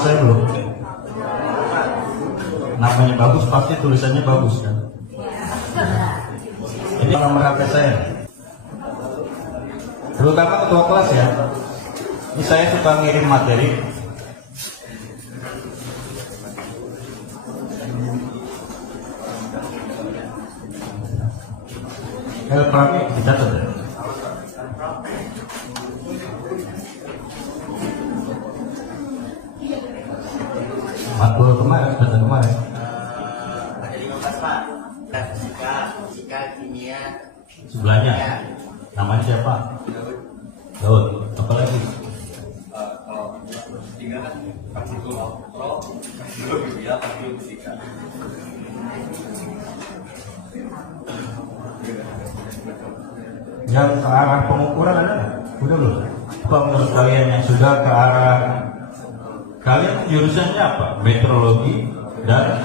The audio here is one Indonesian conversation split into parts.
saya belum? Namanya bagus, pasti tulisannya bagus kan? Ini nomor HP saya. Terutama ketua kelas ya. Ini saya suka ngirim materi. Prami kita tuh. Matkul kemarin, datang kemarin. Ada 15 Pak. Fisika, kimia. Sebelahnya. Namanya siapa? Daud. Apa lagi? Kalau tiga kan kalkulus, biologi, kalkulus fisika. Yang ke arah pengukuran ada? Udah belum? Apa menurut kalian yang sudah ke arah, kalian jurusannya apa? Meteorologi dan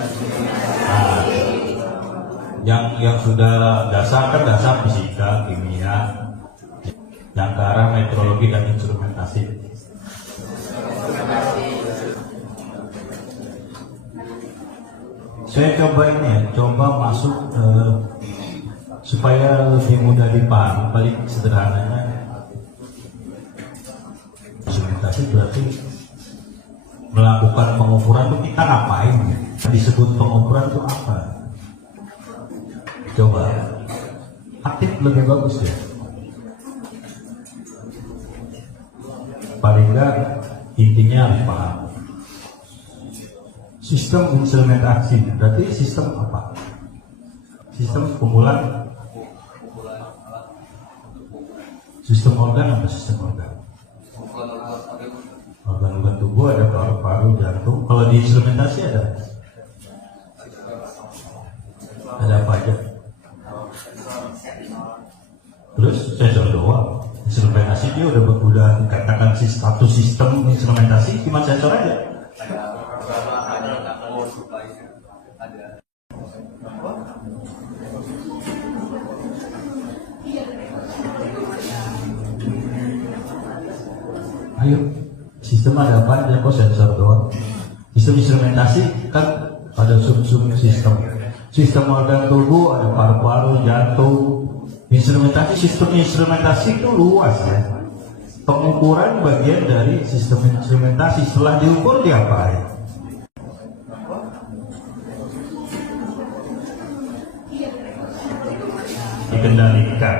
yang sudah dasar kan dasar fisika, kimia, yang ke arah meteorologi dan instrumentasi. Saya coba ini ya, coba masuk supaya lebih mudah dipahami. Paling sederhananya instrumentasi berarti melakukan pengukuran itu kita ngapain? Disebut pengukuran itu apa? Coba aktif lebih bagus ya. Paling enggak intinya harus paham. Sistem instrumentasi berarti sistem apa? Sistem kumpulan. Sistem organ apa sistem organ? Organ-organ tubuh ada paru-paru, jantung. Kalau di instrumentasi ada apa aja? Terus sensor doang. Instrumentasi dia udah dikatakan satu sistem instrumentasi, cuma sensor aja. Ayo, sistem ada apa aja? Kok sensor doang? Sistem instrumentasi kan ada sub-sub sistem. Sistem organ tubuh ada paru-paru, jantung. Instrumentasi, sistem instrumentasi itu luas ya. Pengukuran bagian dari sistem instrumentasi. Setelah diukur diapain? Dikendalikan,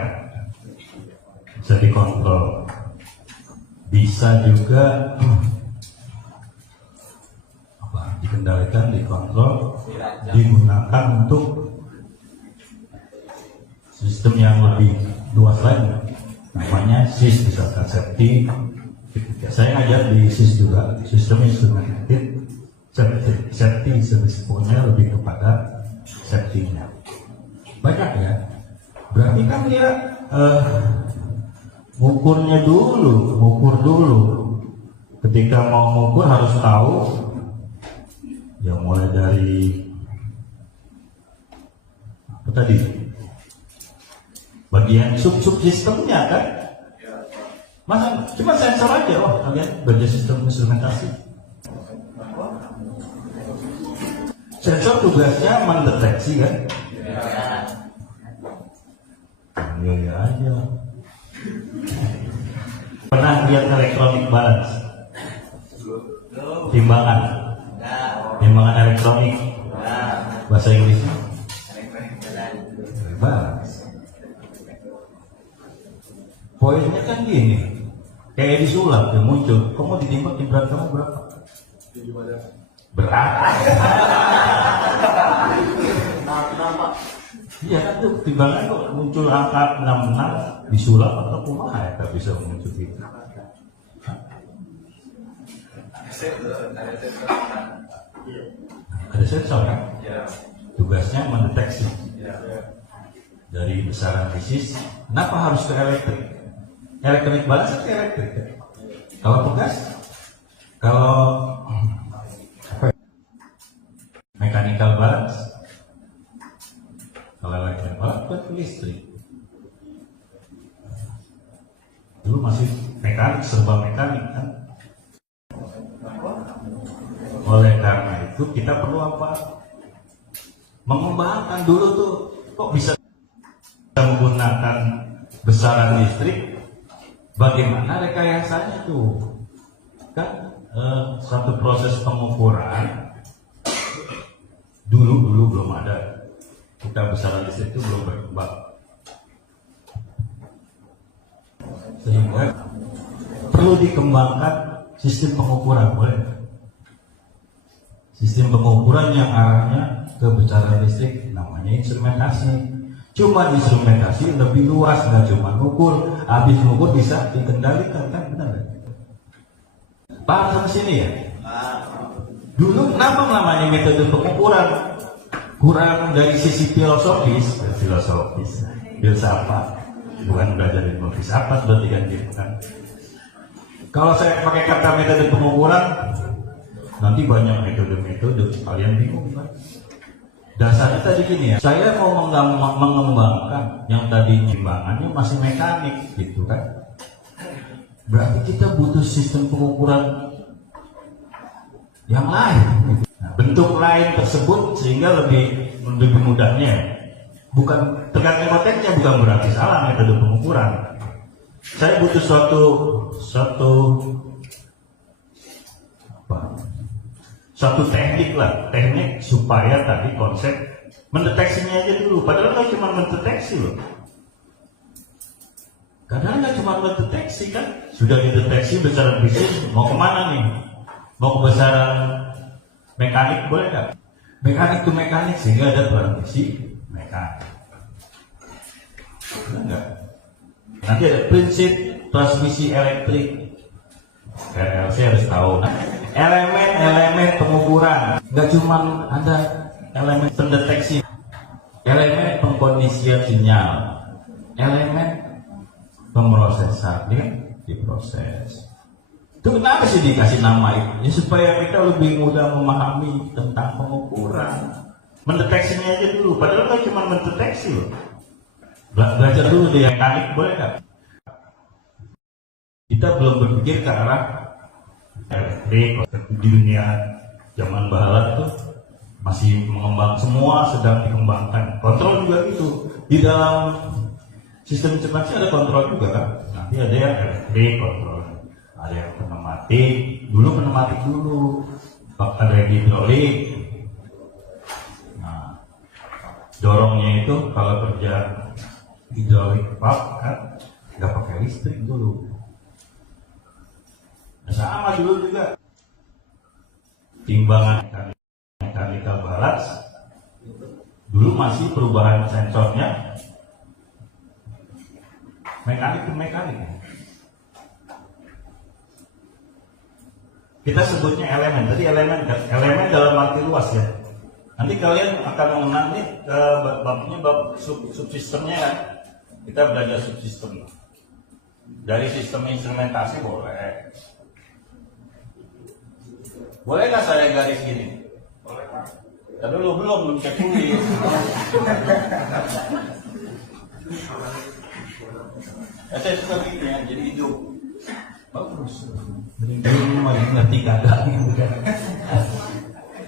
bisa dikontrol, bisa juga dikendalikan, dikontrol, digunakan untuk sistem yang lebih luas lagi, namanya SIS, misalkan safety. Saya ngajar di SIS juga, sistem instrumented safety, sebetulnya lebih kepada safety-nya. Banyak ya, berarti kan dia ngukur dulu. Ketika mau ngukur harus tahu, ya mulai dari apa tadi? Bagian sub sistemnya kan? Masa cuma sensor aja, kalian bagian sistem instrumentasi. Sensor tugasnya mendeteksi kan? Ya aja. Pernah lihat electronic balance? Timbangan elektronik. Bahasa Inggrisnya? Balance. Poinnya kan gini, kayak disulap ya muncul. Kamu ditimbang di berat kamu berapa? Berat. Iya kan tuh timbangan kok muncul angka 66 disulap atau kumaha ya tak bisa muncul gitu. Ada sensor kan? Tugasnya mendeteksi dari besaran fisis. Kenapa harus ke elektrik? Elektronik balance itu elektrik. Kalau tugas, kalau mechanical balance, kalau elektronik balance buat listrik. Dulu masih mekanik, serba mekanik kan. Oleh karena itu kita perlu apa? Mengembangkan dulu tuh, kok bisa menggunakan besaran listrik, bagaimana rekayasanya tuh? Kan satu proses pengukuran dulu belum ada, kita besaran listrik itu belum berkembang, sehingga perlu dikembangkan sistem pengukuran, boleh? Sistem pengukuran yang arahnya ke besaran listrik, namanya instrumentasi. Cuma instrumentasi lebih luas, nggak cuma ngukur, habis ngukur bisa dikendalikan, kan benar? Paham sampai sini ya? Dulu kenapa namanya metode pengukuran? Kurang dari sisi filosofis, filsafat, bukan belajar ilmu filsafat, berarti kan gitu kan. Kalau saya pakai kata metode pengukuran, nanti banyak metode-metode, kalian bingung kan? Dasarnya tadi gini ya, saya mau mengembangkan yang tadi timbangannya masih mekanik gitu kan. Berarti kita butuh sistem pengukuran yang lain. Nah, bentuk lain tersebut sehingga lebih mudahnya. Bukan tergantung konteksnya, bukan berarti salah metode pengukuran. Saya butuh suatu teknik lah, teknik supaya tadi konsep mendeteksinya aja dulu. Padahal nggak cuma mendeteksi loh. Kadang nggak cuma mendeteksi kan, sudah dideteksi besaran bisnis, mau kemana nih? Mau ke besaran mekanik boleh nggak? Mekanik ke mekanik sehingga ada transmisi mekanik. Enggak. Nanti ada prinsip transmisi elektrik. RLC harus tahu. Elemen-elemen pengukuran, nggak cuma ada elemen pendeteksi, elemen pengkondisian sinyal, elemen pemrosesan, ini kan diproses. Itu kenapa sih dikasih nama itu? Ya, supaya kita lebih mudah memahami tentang pengukuran. Mendeteksinya aja dulu, padahal nggak cuma mendeteksi loh. Belajar dulu deh mekanik, boleh nggak? Kita belum berpikir ke arah elektrik. Di dunia zaman barat tuh masih mengembang, semua sedang dikembangkan. Kontrol juga gitu. Di dalam sistem informasi ada kontrol juga kan. Nanti ada yang elektrik kontrol, ada yang pneumatik. Dulu pneumatik dulu, ada yang hidrolik. Nah, dorongnya itu kalau kerja hidrolik pump kan nggak pakai listrik dulu. Sama dulu juga timbangan mekanikal balance dulu masih perubahan sensornya mekanik ke mekanik. Kita sebutnya elemen. Tadi elemen dalam arti luas ya. Nanti kalian akan mengenal nih babnya bab subsistemnya kan. Kita belajar subsistem. Dari sistem instrumentasi boleh. Boleh nggak saya garis gini? Boleh Pak. Ya belum cek dulu. Ya, saya suka gini ya, jadi hidup. Bagus. Belum ngerti kagak gitu kan.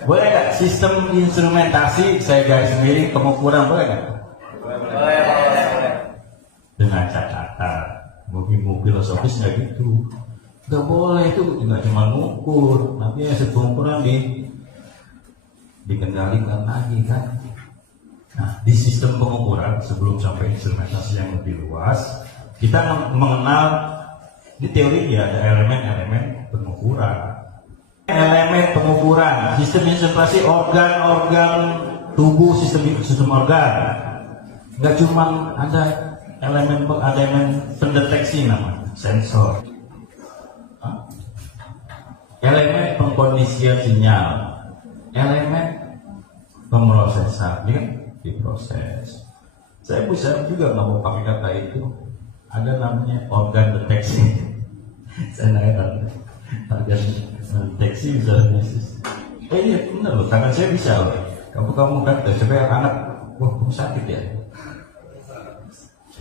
Boleh nggak sistem instrumentasi saya garis sendiri pengukuran boleh nggak? Boleh. Dengan catatan, mungkin filosofis nggak gitu. Nggak boleh itu, nggak cuma ngukur, tapi hasil pengukuran dikendalikan lagi kan. Nah, di sistem pengukuran sebelum sampai instrumentasi yang lebih luas, kita mengenal di teori ya ada elemen-elemen pengukuran. Elemen pengukuran, sistem instrumentasi organ-organ tubuh, sistem organ. Nggak cuma ada elemen pendeteksi namanya sensor. Elemen pengkondisian sinyal, elemen pemrosesan, ini kan diproses. Saya bisa juga nggak mau pakai kata itu. Ada namanya organ deteksi. Saya nanya organ deteksi bisa bisnis. Iya benar loh, tangan saya bisa loh. Kamu kan coba anak, wah kamu sakit ya.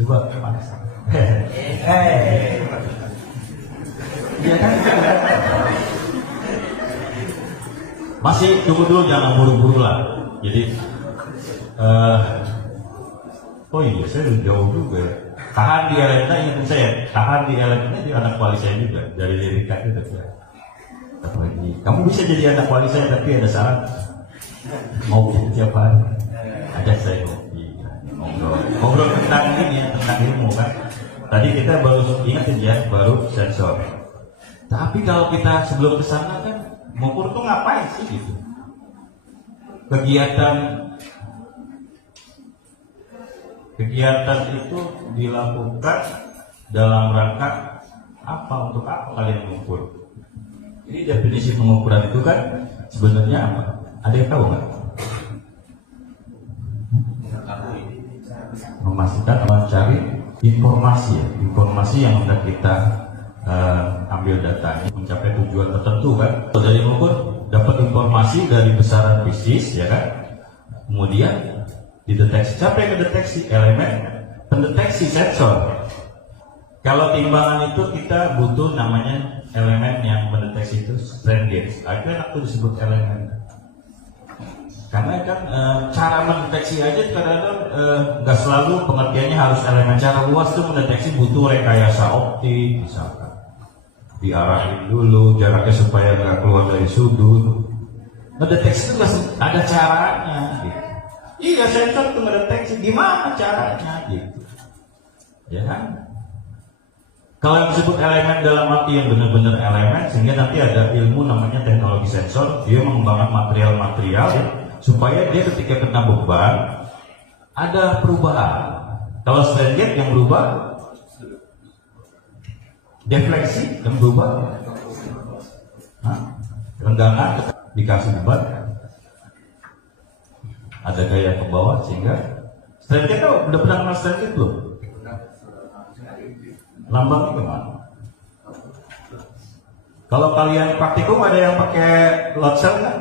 Coba panas. Iya kan? Masih tunggu dulu, jangan buru-buru lah. Jadi oh iya, saya udah jauh juga ya. Tahan di Elena, ingat saya, tahan di Elena di anak wali saya juga, dari lirika itu ya. Lagi, kamu bisa jadi anak wali saya, tapi ada syarat. Mau tiap hari ajak saya ngobrol tentang ini ya, tentang ilmu kan. Tadi kita baru ingatin ya, baru sensor. Tapi kalau kita sebelum kesana kan, mengukur tuh ngapain sih gitu? Kegiatan itu dilakukan dalam rangka apa, untuk apa kalian mengukur? Ini definisi pengukuran itu kan sebenarnya apa? Ada yang tahu nggak? Memastikan mencari informasi ya, informasi yang hendak kita ambil datanya mencapai tujuan tertentu kan. Dari mengukur dapat informasi dari besaran fisis ya kan. Kemudian dideteksi, siapa yang mendeteksi? Elemen pendeteksi sensor. Kalau timbangan itu kita butuh namanya elemen yang mendeteksi itu strain gauge. Akhirnya aku disebut elemen. Karena kan cara mendeteksi aja kadang-kadang nggak selalu pengertiannya harus elemen. Cara luas tuh mendeteksi butuh rekayasa optik, misalkan diarahin dulu jaraknya supaya nggak keluar dari sudut. Mendeteksi itu ada caranya. Gitu. Iya, sensor itu mendeteksi, gimana caranya gitu. Ya kan? Kalau yang disebut elemen dalam arti yang benar-benar elemen, sehingga nanti ada ilmu namanya teknologi sensor, dia mengembangkan material-material ya, supaya dia ketika kena beban ada perubahan. Kalau strain gauge yang berubah, defleksi yang berubah, renggangan dikasih beban, ada gaya ke bawah sehingga strain gauge. Udah pernah kenal strain gauge belum? Lambangnya gimana? Kalau kalian praktikum ada yang pakai load cell kan?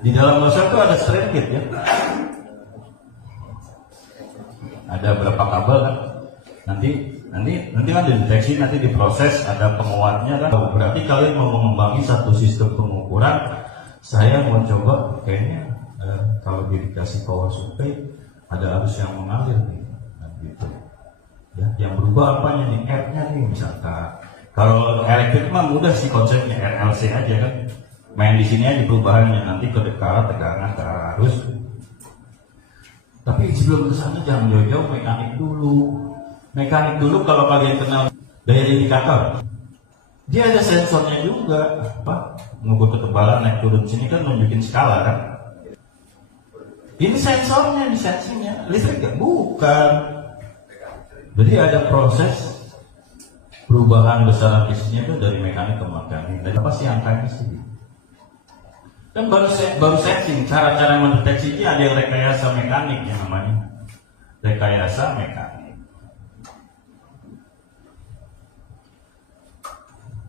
Di dalam load cell itu ada strain gauge ya. Ada berapa kabel kan? Nanti kan dideteksi, nanti diproses, ada penguatnya kan. Berarti kalian mau mengembangi satu sistem pengukuran. Saya mau coba kayaknya kalau dikasih power supply ada arus yang mengalir nih, gitu. Ya, yang berubah apanya nih? R-nya nih misalkan. Kalau elektrik mah mudah sih konsepnya, RLC aja kan. Main di sini aja perubahannya, nanti ke arah tegangan, ke arah arus. Tapi sebelum ke sana jangan jauh-jauh, mekanik dulu. Mekanik dulu kalau kalian kenal daya indikator. Dia ada sensornya juga, apa? Mengukur ketebalan naik turun sini kan nunjukin skala kan. Ini sensornya, di sensingnya. Listrik ya? Bukan. Jadi ada proses perubahan besaran fisiknya itu dari mekanik ke mekanik. Dan apa sih angkanya sih? Kan baru sensing, cara-cara mendeteksinya ada yang rekayasa mekanik ya namanya. Rekayasa mekanik.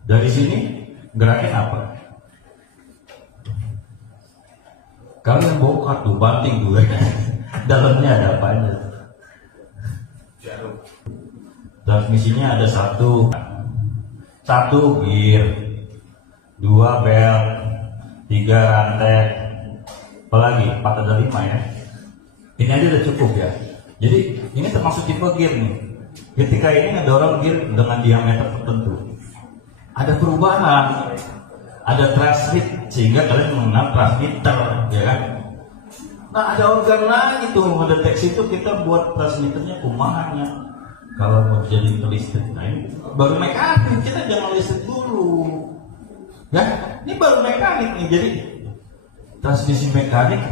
Dari sini gerakin apa? Kalian bongkar tuh, banting tuh. Dalamnya ada apa aja? Transmisinya ada satu gear, 2 belt, 3 rantai, apalagi 4 ada 5 ya. Ini aja udah cukup ya. Jadi ini termasuk tipe gear nih. Ketika ini ngedorong gear dengan diameter tertentu, ada perubahan, ada transmit sehingga kalian mengenal transmitter, ya kan? Nah ada organ lain itu mendeteksi itu, kita buat transmitternya kumahanya. Kalau mau jadi listrik, nah ini baru mekanik, kita jangan listrik dulu. Ya, ini baru mekanik nih, jadi transmisi mekanik.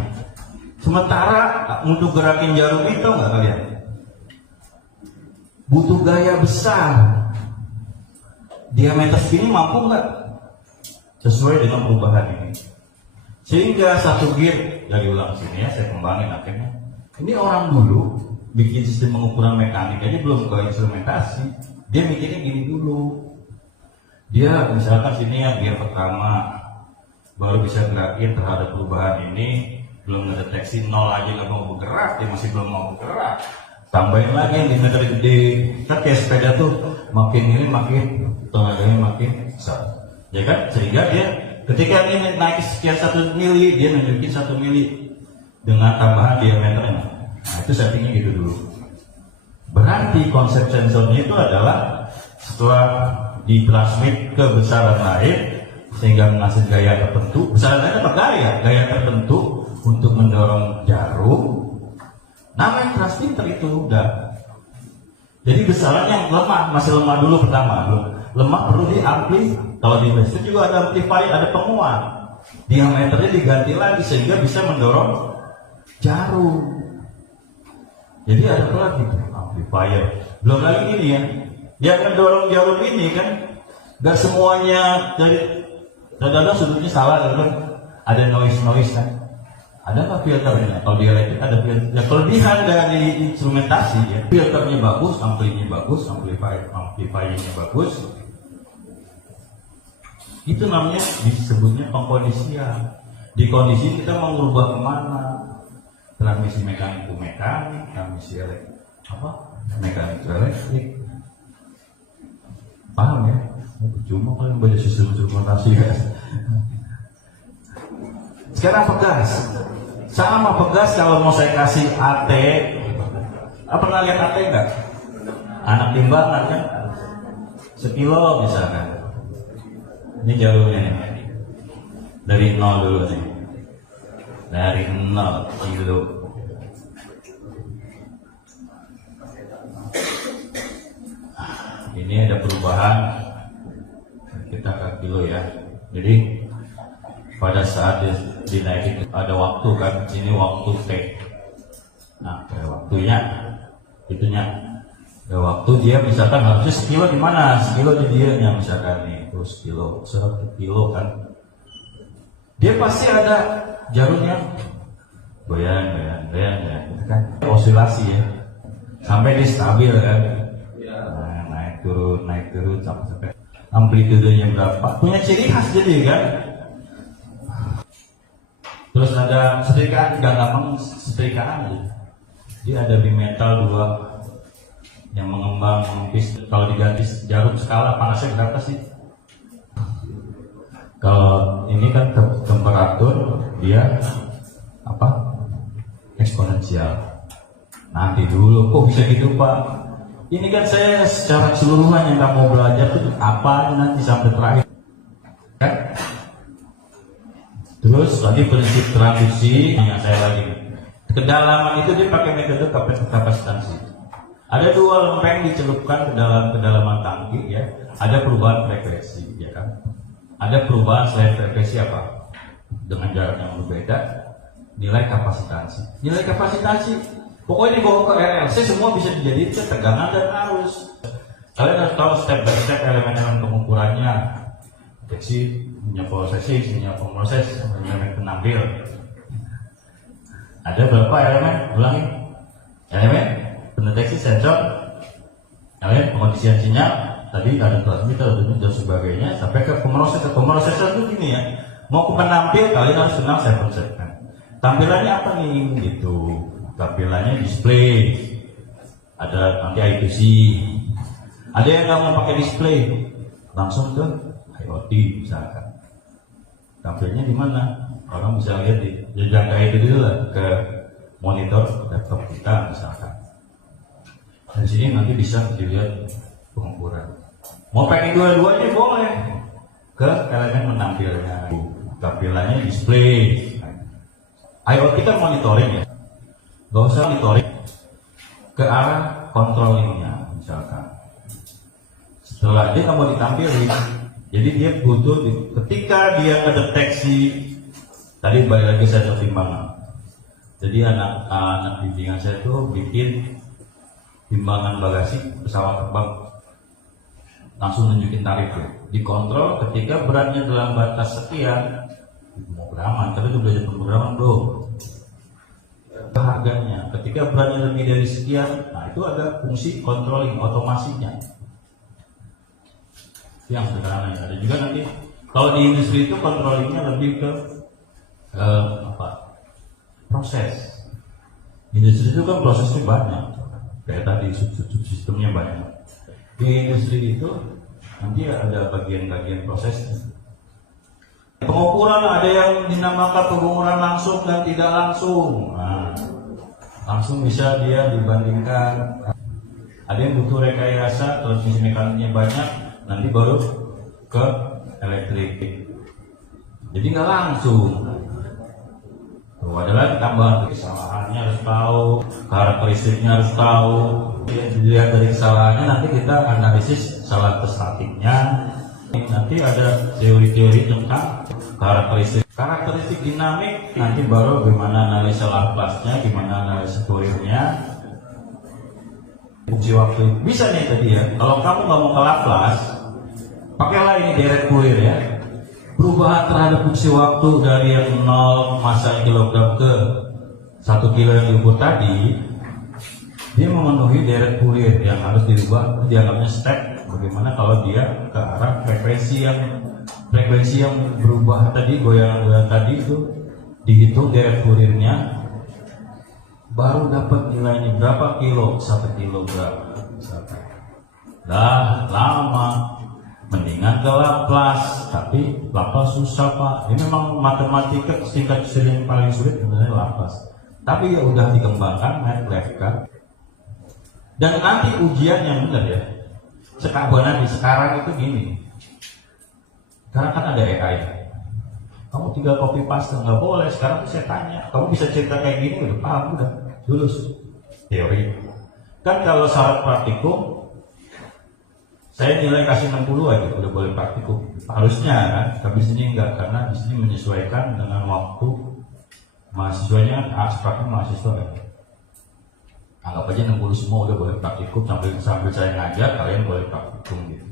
Sementara untuk gerakin jarum itu nggak kalian? Butuh gaya besar. Diameter segini mampu nggak? Sesuai dengan perubahan ini. Sehingga satu gear dari ulang sini ya, saya kembangin akhirnya. Ini orang dulu bikin sistem pengukuran mekanik aja belum ke instrumentasi, dia mikirnya gini dulu. Dia misalkan sini ya gear pertama, baru bisa gerakin terhadap perubahan ini, belum ngedeteksi, nol aja nggak mau bergerak, dia masih belum mau bergerak. Tambahin lagi yang diameter gede, kan kayak sepeda tuh makin ini makin tenaganya makin besar, ya kan? Sehingga dia Ketika ini naik sekian 1 mili, dia nunjukin 1 mili dengan tambahan diameternya. Nah, itu settingnya gitu dulu. Berarti konsep sensornya itu adalah setelah ditransmit ke besaran air sehingga menghasilkan gaya tertentu. Besaran air apa gaya tertentu untuk mendorong jarum. Namanya transmitter itu udah. Jadi besaran yang lemah, masih lemah dulu pertama, belum lemah perlu diampli. Kalau di listrik juga ada amplifier, ada penguat. Diameternya diganti lagi sehingga bisa mendorong jarum. Jadi ada apa lagi amplifier. Belum lagi ini ya, dia mendorong jarum ini kan, gak semuanya dari kadang-kadang sudutnya salah kan, ada noise kan. Ada nggak filternya? Kalau di elektrik ada filter. Ya kelebihan dari instrumentasi ya, filternya bagus, amplinya bagus, amplifiernya bagus. Itu namanya disebutnya pengkondisian. Di kondisi kita mau merubah kemana? Transmisi mekanik ke mekanik, transmisi mekanik ke elektrik. Paham ya? Cuma kalian baca sistem instrumentasi ya. Sekarang pegas. Sama pegas kalau mau saya kasih AT. Pernah lihat AT enggak? Anak timbangan kan? 1 kilo misalkan. Ini jarumnya nih. Dari 0 dulu nih. Dari 0 kilo. Ini ada perubahan. Kita ke kilo ya. Jadi pada saat dinaikin ada waktu kan, ini waktu T. Nah, kayak waktunya, itunya. Ada waktu dia misalkan harusnya 1 kilo di mana? 1 kilo di dia nya misalkan nih, terus kilo, 1 kilo kan. Dia pasti ada jarumnya goyang, gitu kan. Osilasi ya, sampai dia stabil kan. Nah, naik turun, sampai amplitudenya berapa? Punya ciri khas jadi kan. Terus ada setrikaan, nggak gampang setrikaan aja. Dia ada bimetal 2 yang mengembang, mengempis. Kalau diganti jarum skala panasnya berapa sih? Kalau ini kan temperatur dia eksponensial. Nanti dulu, kok bisa gitu Pak? Ini kan saya secara keseluruhan yang nggak mau belajar tuh apa nanti sampai terakhir. Kan? Terus tadi prinsip transduksi yang saya lagi. Kedalaman itu dia pakai metode kapasitansi. Ada 2 lempeng dicelupkan ke dalam kedalaman tangki ya. Ada perubahan frekuensi ya kan. Ada perubahan selain frekuensi apa? Dengan jarak yang berbeda. Nilai kapasitansi. Nilai kapasitansi pokoknya dibawa ke RLC semua bisa dijadikan tegangan dan arus. Kalian harus tahu step by step elemen-elemen pengukurannya. Deteksi, punya prosesi, punya pemroses, elemen penambil. Ada berapa elemen? Ulangi. Elemen pendeteksi sensor, elemen pengondisian sinyal, tadi ada transmitter dan sebagainya, sampai ke pemroses. Pemrosesor itu gini ya. Mau ke penampil, kalian harus kenal set kan. Tampilannya apa nih? Gitu. Tampilannya display. Ada nanti I2C. Ada yang nggak mau pakai display, langsung ke IoT misalkan. Tampilnya di mana? Orang bisa lihat di jangka itu dulu lah ke monitor laptop kita misalkan. Di sini nanti bisa dilihat pengukuran. Mau pengen dua-duanya boleh. Ke elemen menampilnya. Tampilannya display. IoT kan monitoring ya. Gak usah monitoring ke arah controllingnya misalkan. Setelah dia nggak mau ditampilin. Jadi dia butuh ketika dia mendeteksi tadi balik lagi saya timbangan. Jadi anak bimbingan saya tuh bikin timbangan bagasi pesawat terbang, langsung nunjukin tarif tuh. Dikontrol ketika beratnya dalam batas sekian, pemrograman. Tapi udah belajar pemrograman belum? Harganya ketika beratnya lebih dari sekian, nah itu ada fungsi controlling otomasinya. Yang sederhana. Ada juga nanti kalau di industri itu controllingnya lebih ke proses. Industri itu kan prosesnya banyak, kayak tadi sistemnya banyak. Di industri itu nanti ada bagian-bagian proses. Pengukuran ada yang dinamakan pengukuran langsung dan tidak langsung. Nah, langsung bisa dia dibandingkan. Ada yang butuh rekayasa, transmisi mekaniknya banyak, nanti baru ke elektrik. Jadi nggak langsung. Tuh, ada lagi tambahan, kesalahannya harus tahu, karakteristiknya harus tahu. Dilihat dari kesalahannya, nanti kita analisis salah statiknya. Nanti ada teori-teori tentang karakteristik dinamik, nanti baru gimana analisa Laplace-nya, gimana analisa Fourier-nya. Fungsi waktu bisa nih tadi ya. Kalau kamu nggak mau ke Laplace, pakailah ini deret Fourier ya. Perubahan terhadap fungsi waktu dari yang 0 massa kilogram ke 1 kilo yang diukur tadi, dia memenuhi deret Fourier yang harus dirubah, dianggapnya step. Bagaimana kalau dia ke arah frekuensi yang berubah tadi, goyang-goyang tadi itu dihitung deret Fourier-nya, baru dapat nilainya berapa kilo 1 kilogram. Dah lama, mendingan ke Laplace, tapi Laplace susah Pak. Ini memang matematika tingkat yang paling sulit sebenarnya Laplace. Tapi ya udah dikembangkan MATLAB kan. Dan nanti ujian yang benar ya. Sekarang itu gini. Karena kan ada AI. Kamu tinggal copy paste, nggak boleh. Sekarang saya tanya, kamu bisa cerita kayak gini udah paham, udah lulus teori. Kan kalau syarat praktikum, saya nilai kasih 60 aja udah boleh praktikum. Harusnya kan, tapi di sini enggak, karena di sini menyesuaikan dengan waktu mahasiswanya, praktikum mahasiswa kan. Anggap aja 60 semua udah boleh praktikum, sambil saya ngajar kalian boleh praktikum gitu.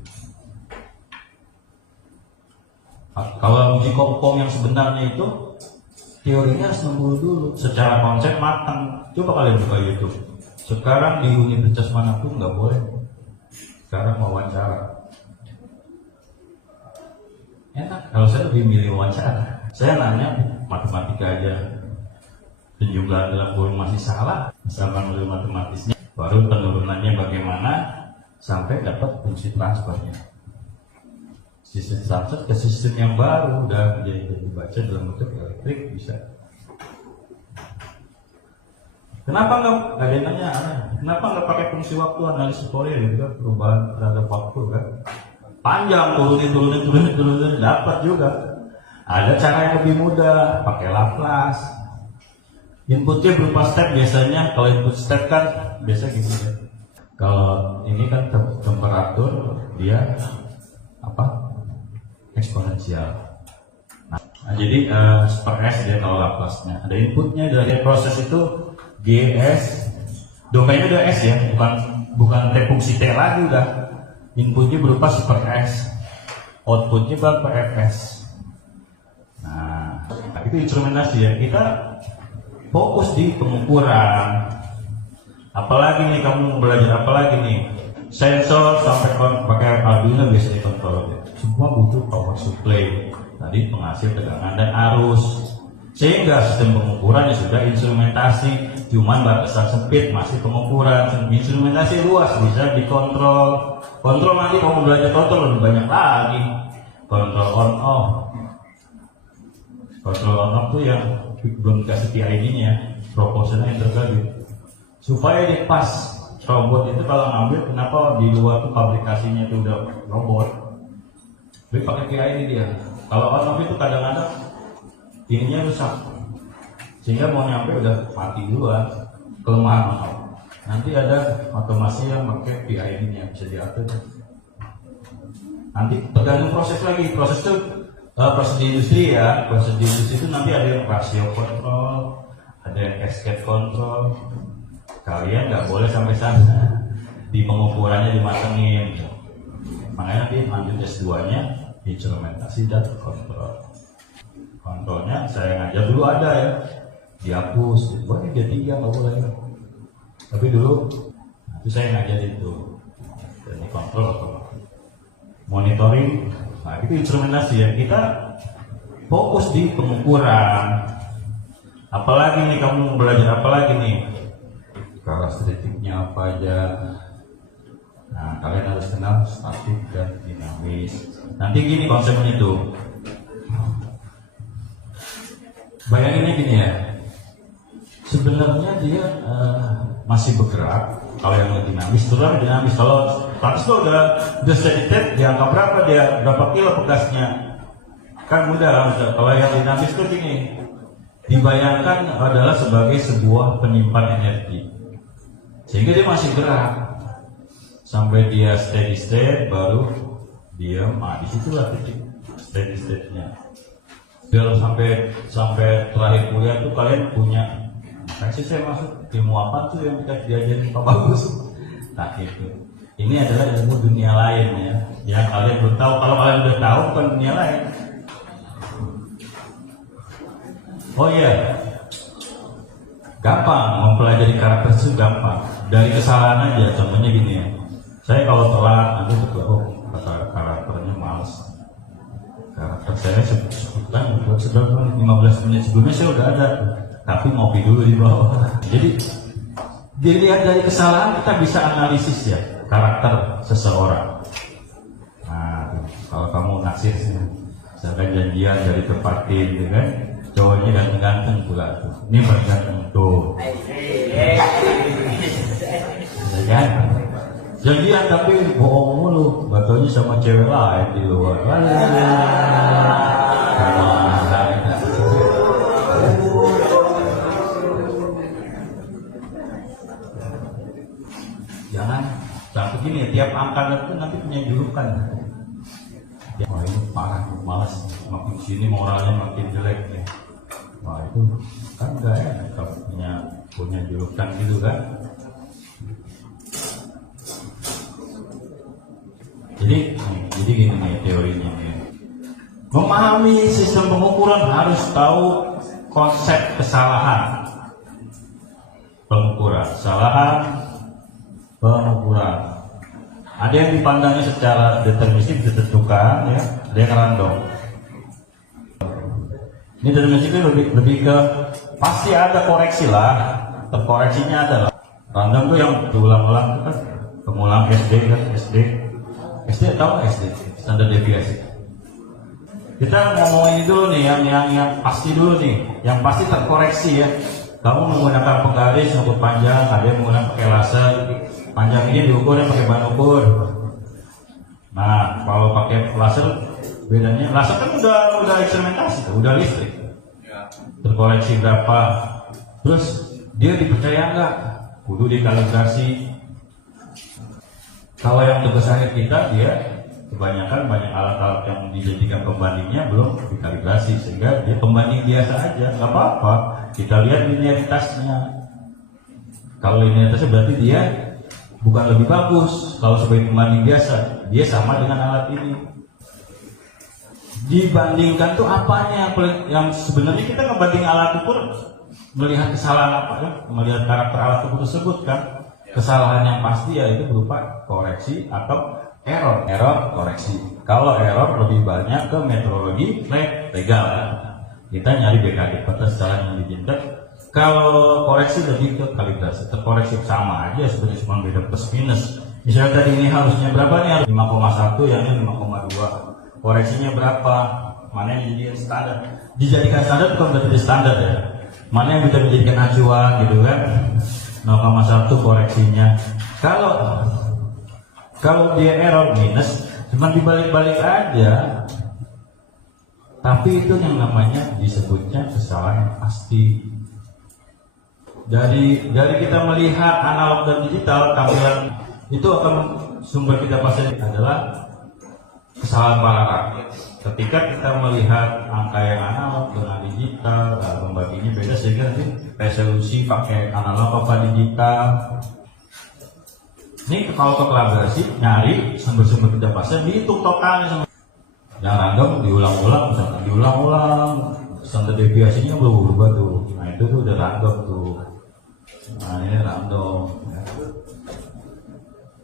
Kalau uji kom yang sebenarnya itu teorinya harus 60 dulu, secara konsep matang. Coba kalian buka YouTube. Sekarang di universitas manapun nggak boleh. Sekarang wawancara. Enak. Kalau saya lebih milih wawancara. Saya nanya matematika aja. Penjumlahan dalam kurung masih salah, misalkan model matematisnya, baru penurunannya bagaimana sampai dapat fungsi transfernya. Sistem transfer ke sistem yang baru udah jadi dibaca dalam bentuk elektrik bisa. Kenapa nggak ada yang nanya? Kenapa nggak pakai fungsi waktu analisis Fourier juga perubahan terhadap waktu kan? Panjang turunin dapat juga. Ada cara yang lebih mudah, pakai Laplace. Inputnya berupa step biasanya. Kalau input step kan biasa gitu ya. Kalau ini kan temperatur dia apa? Eksponensial. Nah, jadi per S dia kalau Laplace-nya. Ada inputnya dari proses itu GS. Domainnya udah S ya, bukan T fungsi T lagi udah. Inputnya berupa super S. Outputnya berapa Fs. Nah, itu instrumentasi ya. Kita fokus di pengukuran. Apalagi nih kamu belajar apalagi nih? Sensor sampai pakai Arduino biasa dikontrol. Semua butuh power supply. Tadi penghasil tegangan dan arus. Sehingga sistem pengukurannya sudah instrumentasi, cuman batasan sempit masih pengukuran. Instrumentasi luas bisa dikontrol. Kontrol nanti kamu belajar kontrol lebih banyak lagi. Kontrol on off. Kontrol on off tuh yang belum dikasih PID-nya, proporsional intervalue. Supaya dia pas robot itu kalau ngambil, kenapa di luar tuh fabrikasinya itu udah robot, tapi pakai PID dia. Kalau on off itu kadang-kadang ininya rusak, sehingga mau nyampe udah mati duluan, kelemahan on off. Nanti ada otomasi yang pakai PID-nya bisa diatur. Nanti tergantung proses lagi, proses itu proses di industri ya, proses di industri itu nanti ada yang rasio kontrol, ada yang cascade kontrol. Kalian nggak boleh sampai sana, di pengukurannya dimatengin. Makanya nanti lanjut S2-nya instrumentasi dan kontrol. Kontrolnya saya ngajar dulu ada ya, dihapus, boleh D3 nggak boleh. Tapi dulu itu saya ngajar itu, jadi kontrol atau monitoring. Nah, itu instrumentasi ya. Kita fokus di pengukuran. Apalagi nih kamu belajar apalagi nih? Karakteristiknya apa aja? Nah, kalian harus kenal statik dan dinamis. Nanti gini konsepnya tuh. Bayanginnya gini ya, sebenarnya dia masih bergerak. Kalau yang dinamis, terus dinamis. Kalau statis itu udah steady state, dia angka berapa, dia berapa kilo pegasnya, kan mudah lah. Kalau yang dinamis itu gini, dibayangkan adalah sebagai sebuah penyimpan energi, sehingga dia masih gerak sampai dia steady state, baru dia disitulah titik steady state-nya. Biar sampai terakhir kuliah tuh kalian punya. Kasih saya masuk ilmu apa tuh yang kita diajarin Pak Bagus. Nah itu. Ini adalah ilmu dunia lain ya. Yang kalian belum tahu. Kalau kalian udah tahu bukan dunia lain. Oh iya. Gampang mempelajari karakter itu gampang. Dari kesalahan aja. Contohnya gini ya. Saya kalau telat nanti karakternya males. Karakter saya sebutkan 15 menit sebelumnya saya udah ada. Tapi ngopi dulu di bawah. Jadi dilihat dari kesalahan kita bisa analisis ya karakter seseorang. Nah, kalau kamu naksir, misalkan janjian dari tempatin, gitu kan? Cowoknya ganteng-ganteng pula tuh. Ini berganteng tuh. Ya kan? Janjian tapi bohong mulu, batonya sama cewek lain di luar. Jangan begini, tiap angka itu nanti punya julukan. Wah ini parah, malas, makin sini moralnya makin jelek nih. Wah itu kan enggak ya, kalau punya julukan gitu kan. Jadi gini nih teorinya nih. Memahami sistem pengukuran harus tahu konsep kesalahan pengukuran, pengukuran. Ada yang dipandangnya secara deterministik ditentukan, ya, ada yang random. Ini deterministik itu lebih ke pasti ada koreksi lah, terkoreksinya adalah random tuh yang diulang-ulang kan, pengulang SD kan, SD tahu SD standar deviasi. Kita ngomongin dulu nih yang pasti dulu nih, yang pasti terkoreksi ya. Kamu menggunakan penggaris untuk panjang, ada yang menggunakan pakai laser. Panjang ini diukurnya pakai bahan ukur. Nah, kalau pakai laser bedanya, laser kan udah eksperimentasi, udah listrik. Terkoreksi berapa? Terus dia dipercaya nggak? Kudu dikalibrasi. Kalau yang terbesar kita dia kebanyakan banyak alat-alat yang dijadikan pembandingnya belum dikalibrasi sehingga dia pembanding biasa aja, nggak apa-apa. Kita lihat linearitasnya. Kalau linearitasnya berarti dia bukan lebih bagus. Kalau sebagai pembanding biasa, dia sama dengan alat ini. Dibandingkan tuh apanya yang sebenarnya kita ngebanding alat ukur melihat kesalahan apa ya, melihat karakter alat ukur tersebut kan. Kesalahan yang pasti yaitu berupa koreksi atau error koreksi. Kalau error lebih banyak ke metodologi legal. Kita nyari BKD batas jalan yang ditindak. Kalau koreksi lebih ke kalibrasi. Terkoreksi sama aja sebenarnya, cuma beda plus minus. Misalnya tadi ini harusnya berapa nih? 5,1 yang ini 5,2. Koreksinya berapa? Mana yang dijadikan standar? Dijadikan standar bukan berarti standar ya. Mana yang bisa dijadikan acuan gitu kan? 0,1 koreksinya. Kalau dia error minus, cuma dibalik-balik aja. Tapi itu yang namanya disebutnya kesalahan pasti. Dari kita melihat analog dan digital, tampilan itu akan sumber kita pasti adalah kesalahan paralel. Ketika kita melihat angka yang analog dengan digital, membaginya beda sehingga nanti resolusi pakai analog apa digital. Ini kalau ke kolaborasi nyari sumber-sumber tidak pasti dihitung totalnya sama. Yang random diulang-ulang, misalkan diulang-ulang, standar deviasinya belum berubah tuh. Nah itu tuh udah random tuh. Nah ini random.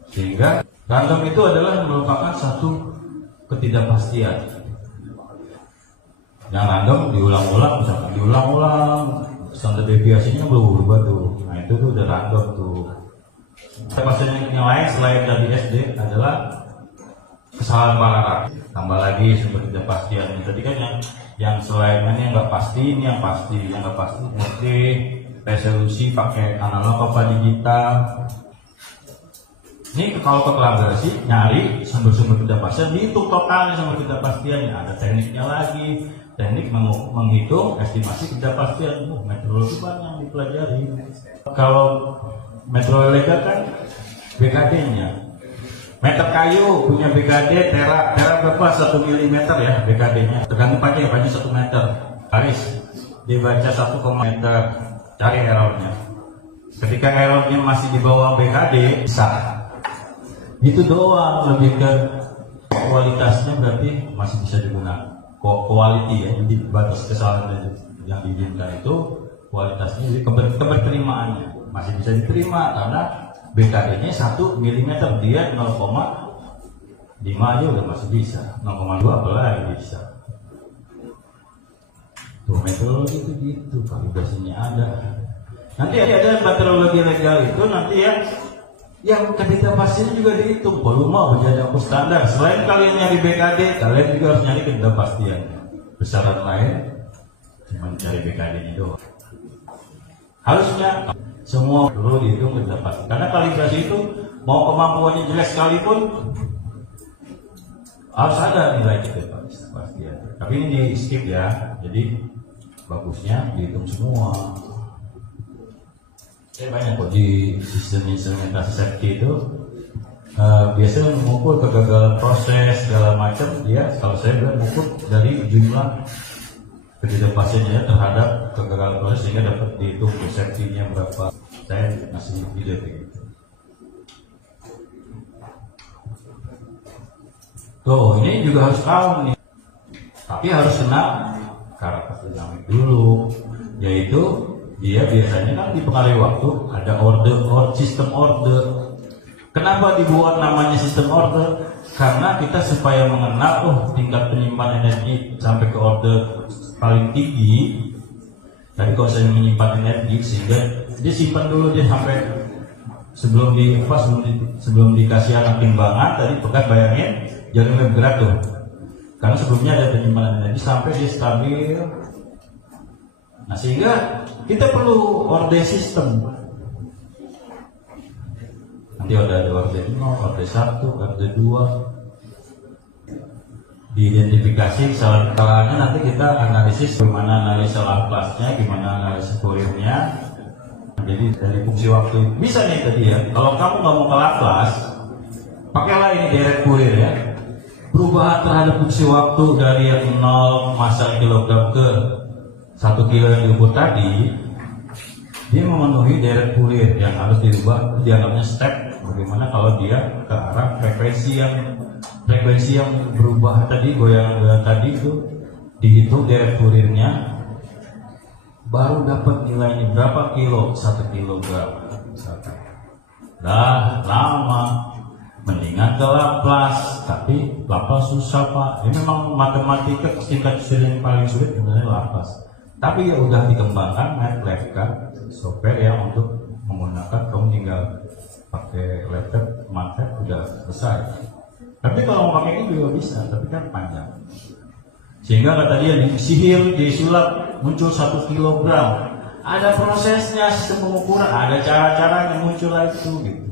Sehingga random itu adalah merupakan satu ketidakpastian. Yang random diulang-ulang, misalkan diulang-ulang, standar deviasinya belum berubah tuh. Nah itu tuh udah random tuh. Kepastian yang lain selain dari SD adalah kesalahan paralel. Tambah lagi sumber ketidakpastian. Tadi kan yang selain ini yang nggak pasti, ini yang pasti, yang nggak pasti. Oke, resolusi pakai analog apa digital. Ini kalau kolaborasi nyari sumber-sumber ketidakpastian, dihitung totalnya sumber ketidakpastiannya. Ada tekniknya lagi, teknik menghitung estimasi ketidakpastian. Meteorologi banyak yang dipelajari. Kalau meteorologi kan BKD-nya. Meter kayu punya BKD tera berapa 1 mm ya BKD-nya. Tergantung pakai 1 meter. Garis dibaca 1 meter, cari errornya. Ketika errornya masih di bawah BKD bisa. Itu doang, lebih ke kualitasnya berarti masih bisa digunakan. Quality ya, jadi batas kesalahan yang diizinkan itu kualitasnya, jadi keberterimaannya masih bisa diterima karena BKD-nya 1 mm, dia 0,5 aja udah masih bisa, 0,2 apalagi bisa. Tuh meteorologi itu gitu, kalibrasinya ada. Nanti ada meteorologi legal itu nanti yang ketidakpastian juga dihitung, volume menjadi aku standar. Selain kalian nyari BKD, kalian juga harus nyari ketidakpastian. Besaran lain cuma cari BKD-nya doang. Harusnya semua perlu dihitung ketidakpastian. Karena kalibrasi itu mau kemampuannya jelek sekalipun harus ada nilai ketidakpastian. Tapi ini di skip ya, jadi bagusnya dihitung semua. Banyak kok di sistem instrumentasi safety itu biasanya mengukur kegagalan proses segala macam. Dia kalau saya bilang mengukur dari jumlah ketidakpastiannya terhadap kegagalan proses sehingga dapat dihitung safety-nya berapa. Saya masih video begitu. Tuh ini juga harus tahu nih, tapi harus kenal karakter dinamik dulu, yaitu dia biasanya kan dipengaruhi waktu, ada sistem order. Kenapa dibuat namanya sistem order? Karena kita supaya mengenal tingkat penyimpanan energi sampai ke order paling tinggi. Tadi kalau saya menyimpan energi sehingga dia simpan dulu dia sampai sebelum dikasih anak timbangan tadi pekan, bayangin jalannya bergerak tuh. Karena sebelumnya ada penyimpanan energi sampai dia stabil. Nah sehingga kita perlu order sistem. Nanti ada order 0, order 1, order 2. Diidentifikasi kesalahan-kesalahannya, nanti kita analisis gimana analisa Laplace-nya, gimana analisa Fourier-nya. Jadi dari fungsi waktu bisa nih tadi ya. Kalau kamu nggak mau ke Laplace, pakailah ini deret Fourier ya. Perubahan terhadap fungsi waktu dari yang 0 massa kilogram ke 1 kilo yang diukur tadi, dia memenuhi deret Fourier yang harus dirubah, dianggapnya step. Bagaimana kalau dia ke arah frekuensi yang berubah tadi, goyang-goyang tadi itu dihitung deret Fourier-nya, baru dapat nilainya berapa kilo 1 kilogram. Dah lama, mendingan ke Laplace, tapi Laplace susah Pak. Ini memang matematika tingkat kesulitan yang paling sulit sebenarnya Laplace. Tapi ya udah dikembangkan MATLAB kan, software yang untuk menggunakan, kamu tinggal pakai laptop MATLAB udah selesai. Tapi kalau mau pakai ini juga bisa, tapi kan panjang. Sehingga kata dia disihir, disulap muncul 1 kilogram. Ada prosesnya, sistem pengukuran, ada cara-cara yang muncul itu gitu.